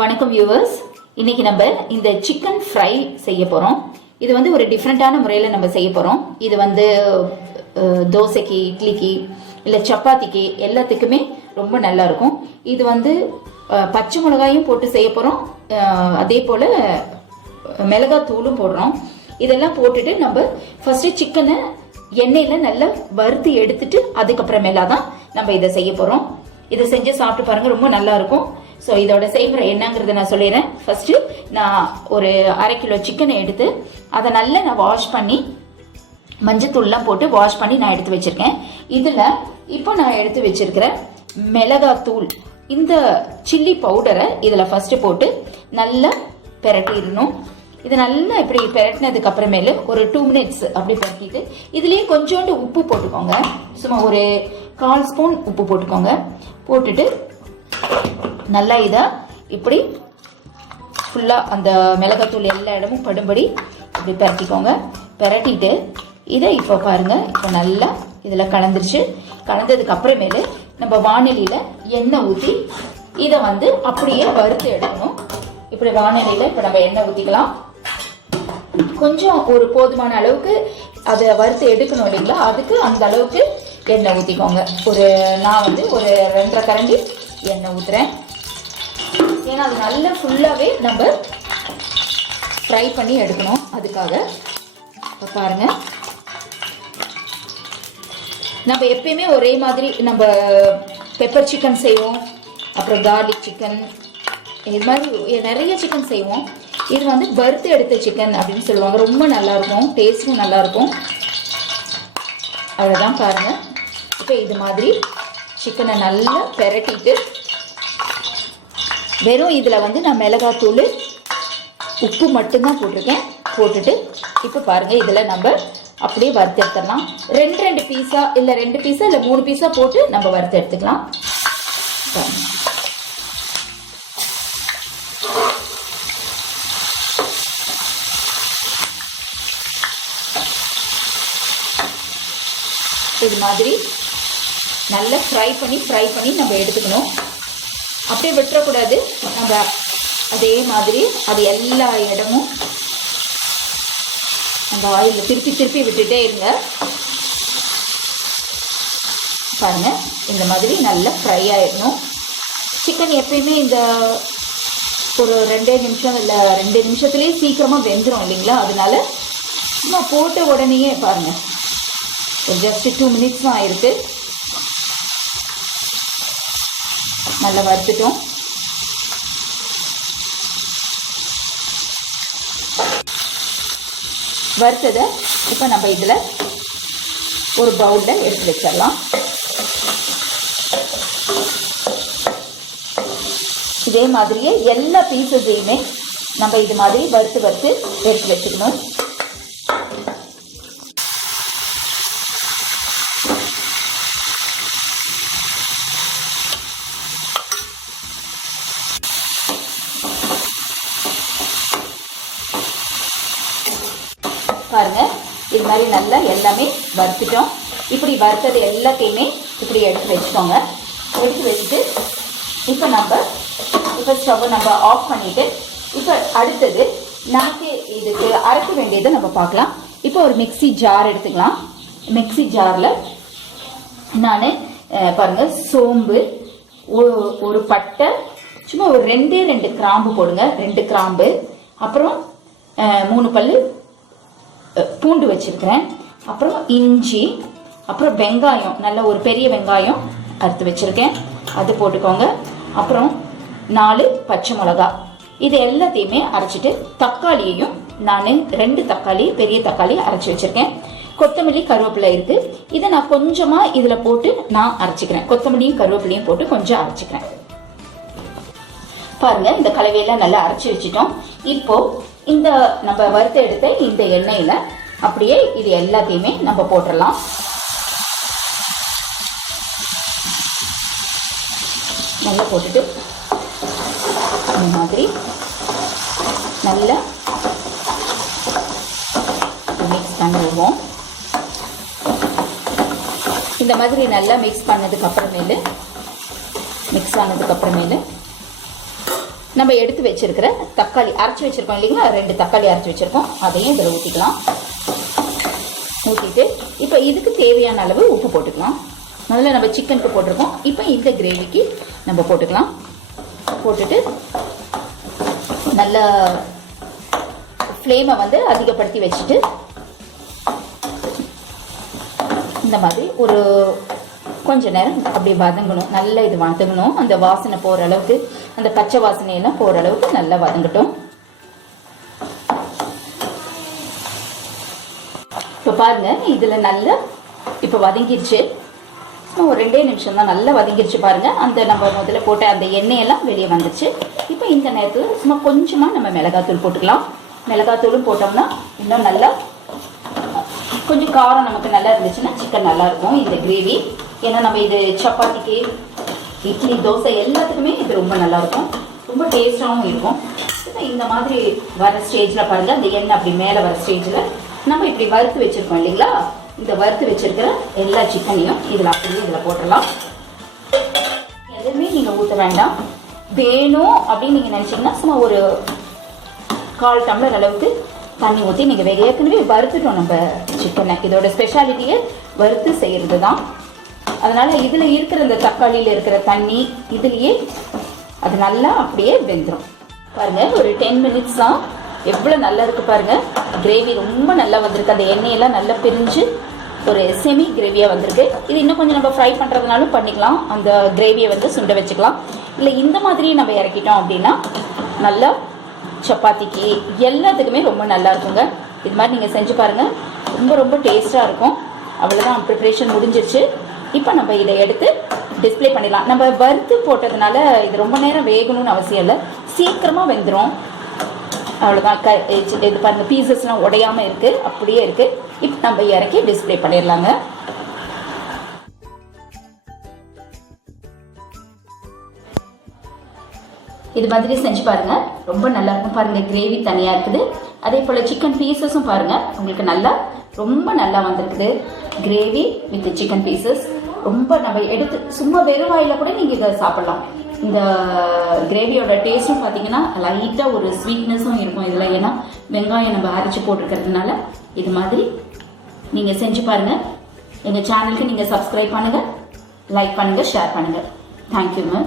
வணக்கம் வியூவர்ஸ். இன்னைக்கு நம்ம இந்த சிக்கன் ஃப்ரை செய்ய போறோம். இது வந்து ஒரு டிஃப்ரெண்டான முறையில் நம்ம செய்ய போறோம். இது வந்து தோசைக்கு, இட்லிக்கு, இல்லை சப்பாத்திக்கு எல்லாத்துக்குமே ரொம்ப நல்லா இருக்கும். இது வந்து பச்சை மிளகாயும் போட்டு செய்ய போறோம், அதே போல மிளகாத்தூளும் போடுறோம். இதெல்லாம் போட்டுட்டு நம்ம ஃபர்ஸ்ட் சிக்கனை எண்ணெயில நல்லா வறுத்து எடுத்துட்டு அதுக்கப்புறமேலா தான் நம்ம இதை செய்ய போறோம். இதை செஞ்சு சாப்பிட்டு பாருங்க, ரொம்ப நல்லா இருக்கும். ஸோ இதோட செய்முறை என்னங்கிறத நான் சொல்லிடுறேன். ஃபர்ஸ்ட் நான் ஒரு 1/2 கிலோ சிக்கனை எடுத்து அதை நல்லா நான் வாஷ் பண்ணி மஞ்சத்தூள்லாம் போட்டு வாஷ் பண்ணி நான் எடுத்து வச்சிருக்கேன். இதில் இப்போ நான் எடுத்து வச்சிருக்கிற மிளகாத்தூள், இந்த சில்லி பவுடரை இதில் ஃபர்ஸ்ட் போட்டு நல்லா பெரட்டிடணும். இது நல்லா இப்படி பெரட்டினதுக்கு அப்புறமேலு ஒரு 2 மினிட்ஸ் அப்படி பெரட்டிட்டு இதுலேயே கொஞ்சோண்டு உப்பு போட்டுக்கோங்க. சும்மா ஒரு 1/4 ஸ்பூன் உப்பு போட்டுக்கோங்க. போட்டுட்டு நல்லா இதை இப்படி ஃபுல்லாக அந்த மிளகாத்தூள் எல்லா இடமும் படும்படி இப்படி பெரட்டிக்கோங்க. பெரட்டிட்டு இதை இப்போ பாருங்கள், இப்போ நல்லா இதில் கலந்துருச்சு. கலந்ததுக்கு அப்புறமேலு நம்ம வானிலையில் எண்ணெய் ஊற்றி இதை வந்து அப்படியே வறுத்து எடுக்கணும். இப்படி வானிலையில் இப்போ நம்ம எண்ணெய் ஊற்றிக்கலாம். கொஞ்சம் ஒரு போதுமான அளவுக்கு அதை வறுத்து எடுக்கணும் இல்லைங்களா, அதுக்கு அந்த அளவுக்கு எண்ணெய் ஊற்றிக்கோங்க. நான் வந்து ஒரு 2.5 கரண்டி எண்ணெய் ஊற்றுறேன். ஏன்னா அது நல்லா ஃபுல்லாகவே நம்ம ஃப்ரை பண்ணி எடுக்கணும். அதுக்காக இப்போ பாருங்கள், நம்ம எப்பயுமே ஒரே மாதிரி நம்ம பெப்பர் சிக்கன் செய்வோம், அப்புறம் கார்லிக் சிக்கன், இது மாதிரி நிறைய சிக்கன் செய்வோம். இது வந்து வறுத்து எடுத்த சிக்கன் அப்படின்னு சொல்லுவாங்க. ரொம்ப நல்லாயிருக்கும், டேஸ்ட்டும் நல்லாயிருக்கும். அவ்வளோதான் பாருங்கள். இப்போ இது மாதிரி சிக்கனை நல்லா பெரட்டிட்டு வெறும் இதில் வந்து நான் மிளகாத்தூள், உப்பு மட்டும்தான் போட்டிருக்கேன். போட்டுட்டு இப்போ பாருங்கள், இதில் நம்ம அப்படியே வறுத்து எடுத்துடலாம். 2 பீஸா இல்லை 2 பீஸா இல்லை 3 பீஸா போட்டு நம்ம வறுத்து எடுத்துக்கலாம். இது மாதிரி நல்லா ஃப்ரை பண்ணி நம்ம எடுத்துக்கணும். அப்படியே விட்டுறக்கூடாது. நம்ம அதே மாதிரி அது எல்லா இடமும் அந்த ஆயிலில் திருப்பி விட்டுட்டே இருங்க. பாருங்க, இந்த மாதிரி நல்லா ஃப்ரை ஆயிடணும். சிக்கன் எப்பயுமே இந்த ஒரு 2 நிமிஷம் இல்லை 2 நிமிஷத்துலேயே சீக்கிரமாக வெந்துடும் இல்லைங்களா. அதனால சும்மா போட்ட உடனேயே பாருங்கள், ஒரு ஜஸ்ட் 2 மினிட்ஸ் தான் ஆயிருக்கு. நல்லா வறுத்துட்டோம். வறுத்ததை இப்போ நம்ம இதில் ஒரு பவுலில் எடுத்து வச்சிடலாம். இதே மாதிரியே எல்லா பீஸஸையுமே நம்ம இது மாதிரி வறுத்து எடுத்து வச்சுக்கணும். பாருங்க, இது மாதிரி நல்லா எல்லாமே வறுத்துட்டோம். இப்படி வறுத்தது எல்லாத்தையுமே இப்படி எடுத்து வச்சுக்கோங்க. எடுத்து வச்சுட்டு இப்போ ஸ்டவ்வை நம்ம ஆஃப் பண்ணிட்டு இப்போ அடுத்தது நமக்கு இதுக்கு அரைக்க வேண்டியதை நம்ம பார்க்கலாம். இப்போ ஒரு மிக்ஸி ஜார் எடுத்துக்கலாம். மிக்ஸி ஜாரில் நான் பாருங்க, சோம்பு, ஒரு பட்டை, சும்மா ஒரு 2 கிராம்பு போடுங்க, 2 கிராம்பு, அப்புறம் 3 பல்லு பூண்டு வச்சிருக்கிறேன், அப்புறம் இஞ்சி, அப்புறம் வெங்காயம், நல்ல ஒரு பெரிய வெங்காயம் அறுத்து வச்சிருக்கேன், அது போட்டுக்கோங்க. அப்புறம் 4 பச்சை மிளகா. இது எல்லாத்தையுமே அரைச்சிட்டு தக்காளியையும் நான் 2 தக்காளி, பெரிய தக்காளி அரைச்சி வச்சிருக்கேன். கொத்தமல்லி, கருவேப்பிலை இருக்கு. இதை நான் கொஞ்சமாக இதில் போட்டு நான் அரைச்சிக்கிறேன். கொத்தமல்லியும் கருவேப்பிலையும் போட்டு கொஞ்சம் அரைச்சிக்கிறேன். பாருங்க, இந்த கலவையெல்லாம் நல்லா அரைச்சி வச்சிட்டோம். இப்போ இந்த நம்ம வறுத்து எடுத்த இந்த எண்ணெயில அப்படியே இது எல்லாத்தையுமே நம்ம போட்டுடலாம். நல்லா போட்டுட்டு இந்த மாதிரி நல்லா மிக்ஸ் பண்ணிடுவோம். இந்த மாதிரி நல்லா மிக்ஸ் ஆனதுக்கு அப்புறமேலு நம்ம எடுத்து வச்சிருக்கிற தக்காளி அரைச்சி வச்சிருக்கோம் இல்லைங்களா, 2 தக்காளி அரைச்சி வச்சிருக்கோம், அதையும் இதில் ஊற்றிக்கலாம். ஊற்றிட்டு இப்போ இதுக்கு தேவையான அளவு உப்பு போட்டுக்கலாம். முதல்ல நம்ம சிக்கனுக்கு போட்டிருக்கோம், இப்போ இந்த கிரேவிக்கு நம்ம போட்டுக்கலாம். போட்டுட்டு நல்லா ஃப்ளேமை வந்து அதிகப்படுத்தி வச்சுட்டு இந்த மாதிரி ஒரு கொஞ்ச நேரம் அப்படியே வதங்கணும். நல்லா இது வதங்கணும், அந்த வாசனை போகிற அளவுக்கு, அந்த பச்சை வாசனையெல்லாம் போகிற அளவுக்கு நல்லா வதங்கட்டும். இப்போ பாருங்க, இதில் நல்லா இப்போ வதங்கிருச்சு. ஒரு 2 நிமிஷம் தான், நல்லா வதங்கிருச்சு பாருங்க. அந்த நம்ம முதல்ல போட்ட அந்த எண்ணெயெல்லாம் வெளியே வந்துருச்சு. இப்போ இந்த நேரத்தில் சும்மா கொஞ்சமாக நம்ம மிளகாத்தூள் போட்டுக்கலாம். மிளகாத்தூளும் போட்டோம்னா இன்னும் நல்லா கொஞ்சம் காரம் நமக்கு நல்லா இருந்துச்சுன்னா சிக்கன் நல்லா இருக்கும் இந்த கிரேவி. ஏன்னா நம்ம இது சப்பாத்திக்கு, இட்லி, தோசை எல்லாத்துக்குமே இது ரொம்ப நல்லா இருக்கும், ரொம்ப டேஸ்டாகவும் இருக்கும். இந்த மாதிரி வர ஸ்டேஜில் பாருங்கள், அந்த எண்ணெய் அப்படி மேலே வர ஸ்டேஜில் நம்ம இப்படி வறுத்து வச்சுருக்கோம் இல்லைங்களா, இந்த வறுத்து வச்சிருக்கிற எல்லா சிக்கனையும் இதில் அப்படியே இதில் போட்டுடலாம். எதுவுமே நீங்கள் ஊற்ற வேண்டாம். வேணும் அப்படின்னு நீங்கள் நினச்சிங்கன்னா சும்மா ஒரு 1/4 டம்ளர் அளவுக்கு தண்ணி ஊற்றி நீங்கள் ஏற்கனவே வறுத்துட்டோம் நம்ம சிக்கனை. இதோட ஸ்பெஷாலிட்டியை வறுத்து செய்கிறது தான். அதனால் இதில் இருக்கிற இந்த தக்காளியில் இருக்கிற தண்ணி இதுலேயே அது நல்லா அப்படியே வெந்துடும். பாருங்கள், ஒரு 10 மினிட்ஸ் தான், எவ்வளோ நல்லா இருக்குது பாருங்கள். கிரேவி ரொம்ப நல்லா வந்திருக்கு, அந்த எண்ணெயெல்லாம் நல்லா பிரிஞ்சு ஒரு செமி கிரேவியாக வந்திருக்கு. இது இன்னும் கொஞ்சம் நம்ம ஃப்ரை பண்ணுறதுனாலும் பண்ணிக்கலாம், அந்த கிரேவியை வந்து சுண்ட வச்சுக்கலாம். இல்லை இந்த மாதிரி நம்ம இறக்கிட்டோம் அப்படின்னா நல்லா சப்பாத்திக்கு எல்லாத்துக்குமே ரொம்ப நல்லா இருக்குங்க. இது மாதிரி நீங்கள் செஞ்சு பாருங்கள், ரொம்ப ரொம்ப டேஸ்ட்டாக இருக்கும். அவ்வளோதான், ப்ரிப்ரேஷன் முடிஞ்சிருச்சு. இப்போ நம்ம இதை எடுத்து டிஸ்பிளே பண்ணிடலாம். நம்ம வறுத்து போட்டதுனால இது ரொம்ப நேரம் வேகணும்னு அவசியம் இல்லை, சீக்கிரமாக வெந்துடும். அவ்வளோதான். இது பாருங்கள், பீசஸ்லாம் உடையாமல் இருக்குது, அப்படியே இருக்குது. இப்போ நம்ம இறக்கி டிஸ்பிளே பண்ணிடலாங்க. இது மாதிரி செஞ்சு பாருங்கள், ரொம்ப நல்லா இருக்கும். பாருங்கள், கிரேவி தனியாக இருக்குது, அதே போல் சிக்கன் பீசஸும் பாருங்கள் உங்களுக்கு நல்லா ரொம்ப நல்லா வந்திருக்குது. கிரேவி வித் சிக்கன் பீசஸ் ரொம்ப நம்ம எடுத்து சும்மா வெறும் வாயில் கூட நீங்கள் இதை சாப்பிட்லாம். இந்த கிரேவியோட டேஸ்ட்டும் பார்த்தீங்கன்னா லைட்டாக ஒரு ஸ்வீட்னஸும் இருக்கும் இதில். ஏன்னா வெங்காயம் நம்ம அரைச்சி போட்டிருக்கிறதுனால இது மாதிரி நீங்கள் செஞ்சு பாருங்கள். எங்கள் சேனலுக்கு நீங்கள் சப்ஸ்கிரைப் பண்ணுங்கள், லைக் பண்ணுங்கள், ஷேர் பண்ணுங்கள். தேங்க்யூங்க.